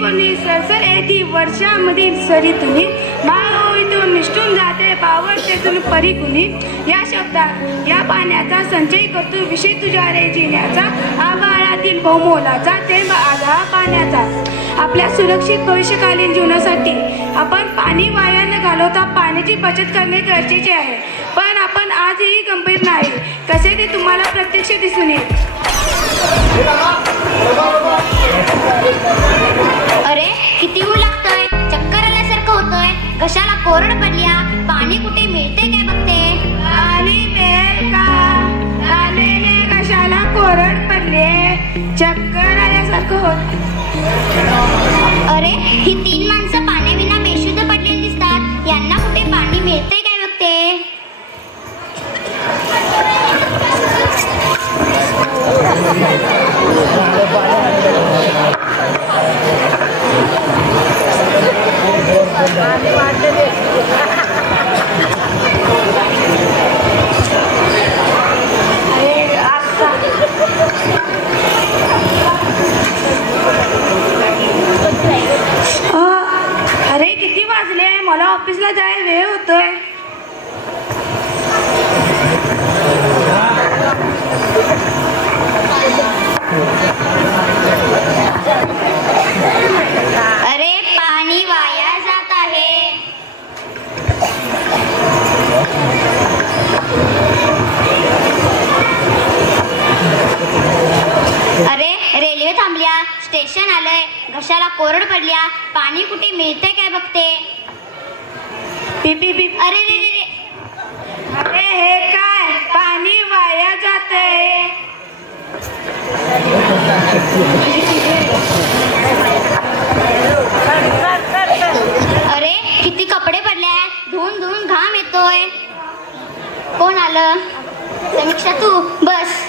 कोणी सरसर येती वर्षामधील सरी तुम्ही माळोळीतून निष्ठून जाते पावरतेतून परी कुणी या शब्दात या पाण्याचा संचय करतो विषय तुझ्या रे जिण्याचा आभाळातील बहुमोलाचा थेंब आधा पाण्याचा आपल्या सुरक्षित भविष्यकालीन जीवनासाठी आपण पाणी वाया न घालवता पाण्याची बचत करणे गरजेचे आहे. पण आपण आजही गंभीर नाही कसे ते तुम्हाला प्रत्यक्ष दिसून येईल. अरे किती ऊन लागतोय चक्कर आल्यासारखं होतोय घशाला कोरड पडल्या पाणी कुठे मिळते काय बघते. पाणी मिळेल का पाण्याने घशाला कोरड पडले चक्कर आल्यासारखं होत. अरे ही 3 माणसं पाण्याविना बेशुद्ध पडलेली दिसतात यांना कुठे पाणी मिळते काय बघते. अरे किती वाजले मला ऑफिसला जायला वेळ होतोय. अरे पाणी वाया जात आहे. अरे रेल्वे थांबल्या स्टेशन आलंय घशाला कोरड पडल्या पाणी कुठे मिळते काय बघते. पिपी पिप. अरे रे रे रे. अरे हे काय पाणी वाया जातंय. अरे किती कपडे पडले धुवून धुवून घाम येतोय. कोण आलं. समीक्षा तू बस.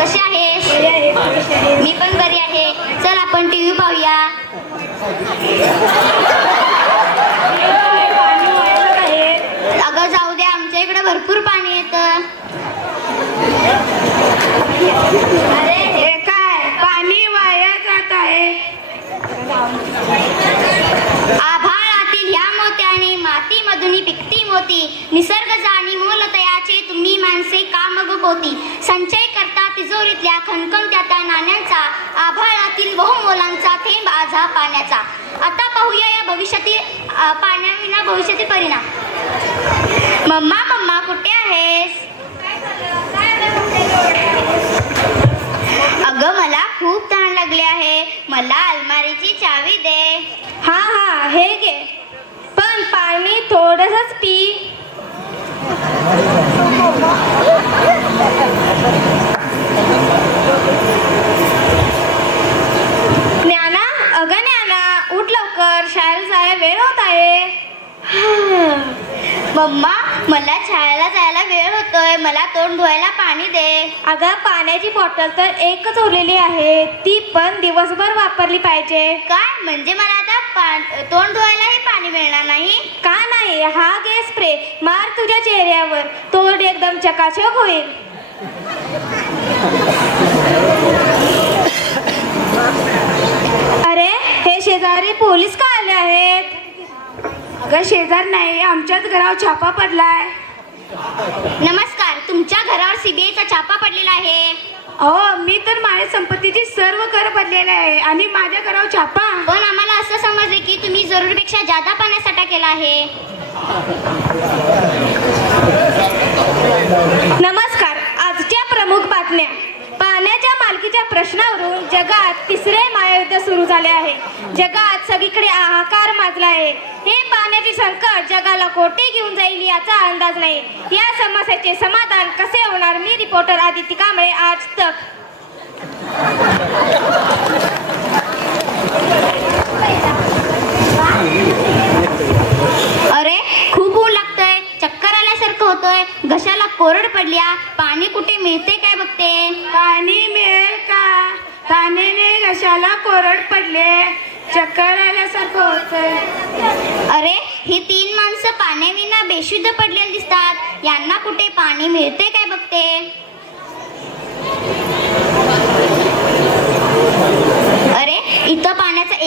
कशी आहेस. मी पण बरी आहे. चल आपण टीव्ही पाहूया. अगं जाऊ दे आमच्या इकडे भरपूर पाणी येतं. अरे हे काय पाणी वाया जात आहे. आभाळातील ह्या मोत्याने मातीमधून पिकती मोती निसर्ग जाणी मोल तयाचे तुम्ही माणसे का मग पोती संचय करता तिजोरीतल्या खणखणत्या त्या नाण्यांचा आभाळातील बहुमोलांचा थेंब आझा पाण्याचा. आता पाहूया या भविष्यातील पाण्याविना भविष्यातील परिणाम. मम्मा मम्मा कुठे आहेस. अगं मला खूप तहान लागली आहे मला अलमारीची चावी दे. हा हा हे घे पण पाणी थोडंसंच पी. ज्ञाना अगं ज्ञाना उठ लवकर शाळेला जायला वेळ होत आहे. मम्मा मला शाळेला जायला वेळ होतोय मला तोंड धुवायला पाणी दे. अगं पाण्याची बॉटल तर एकच उरलेली आहे ती पण दिवसभर वापरली पाहिजे. काय म्हणजे मला आता तोंड धुवायलाही पाणी मिळणार नाही. का नाही हा घे स्प्रे मार तुझ्या चेहऱ्यावर तोंड एकदम चकाचक होईल. अरे हे शेजारी पोलीस का आले आहेत. अगं शेजार नाही आमच्याच घरावर छापा पडलाय. नमस्कार तुमच्या घरावर सीबीआयचा छापा पडलेला आहे. हो मी तर माझ्या संपत्तीची सर्व कर भरलेले आहे आणि माझ्या घरावर छापा. पण आम्हाला असं समजले की तुम्ही जरुरीपेक्षा जादा पाण्यासाठा केला आहे. नमस्कार आजच्या प्रमुख बातम्या. पाण्याच्या मालकीच्या प्रश्नावरून जगात तिसरे महायुद्ध सुरू झाले आहे. जगात सगळीकडे हाहाकार माजला आहे. हे पाण्याचे संकट जगाला कोठे घेऊन जाईल याचा अंदाज नाही. या समस्येचे समाधान कसे होणार मी रिपोर्टर आदिती कांबळे आज तक. अरे खूप ऊन लागतंय चक्कर आल्यासारखं होतंय घशाला कोरड पडल्या पाणी कुठे मिळते काय बघते. पाणी मिळेल का पाण्याने घशाला कोरड पडले चक्कर आल्यासारखं होतंय. अरे ही 3 माणसं पाण्याविना बेशुद्ध पडलेली दिसतात यांना कुठे पाणी मिळते काय बघते. अरे इथं पाण्याचा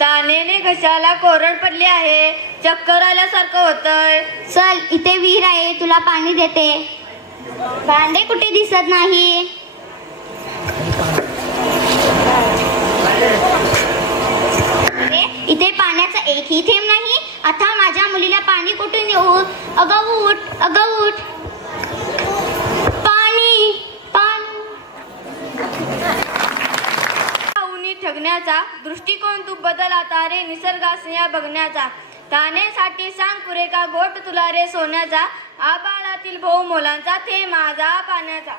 तानेने घशाला कोरड पडली आहे, चक्कर आल्यासारखं होतंय. चल इथे विहीर आहे, तुला पाणी देते. भांडे कुठे दिसत नाही. इथे पाण्याचा एकही थेंब नाही. आता माझ्या मुलीला पाणी कुठून येऊ. अगं उठ, अगं उठ. पाणी पाणी. उन्ही ठगण्याचा दृष्टिकोन तू बदल आता रे, निसर्गासया बघण्याचा. तानेसाठी सांग पुरे का गोट तुला रे सोन्याचा, आबाळातील भाऊ मोलांचा, थेंब माझा पाण्याचा.